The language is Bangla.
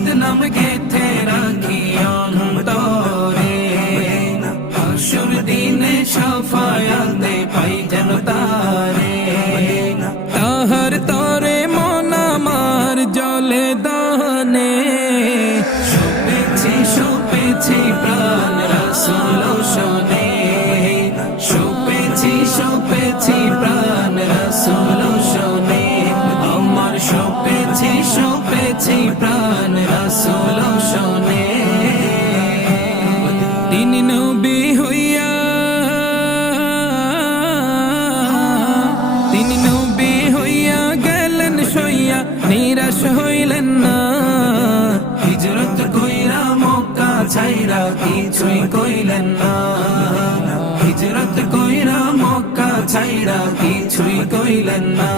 বদনাম গেথে রাখি অন্তরে হাসুর দিনে শাফায়াতে পাই যেন তারে তাহার তরে মন আমার জলে দহনে শুপেছি প্রাণ রাসূল শোনে শুপেছি প্রাণ রাসূল শোনে আমার শুপেছি প্রাণ রাসূল শোনে তিনি নবী হইয়া গেলেন সইয়া নিরাশ হইলেন না হিজরত কইরা মক্কা ছাইরা কিছুই কইলেন না হিজরত কইরা মক্কা ছাইরা কিছুই কইলেন না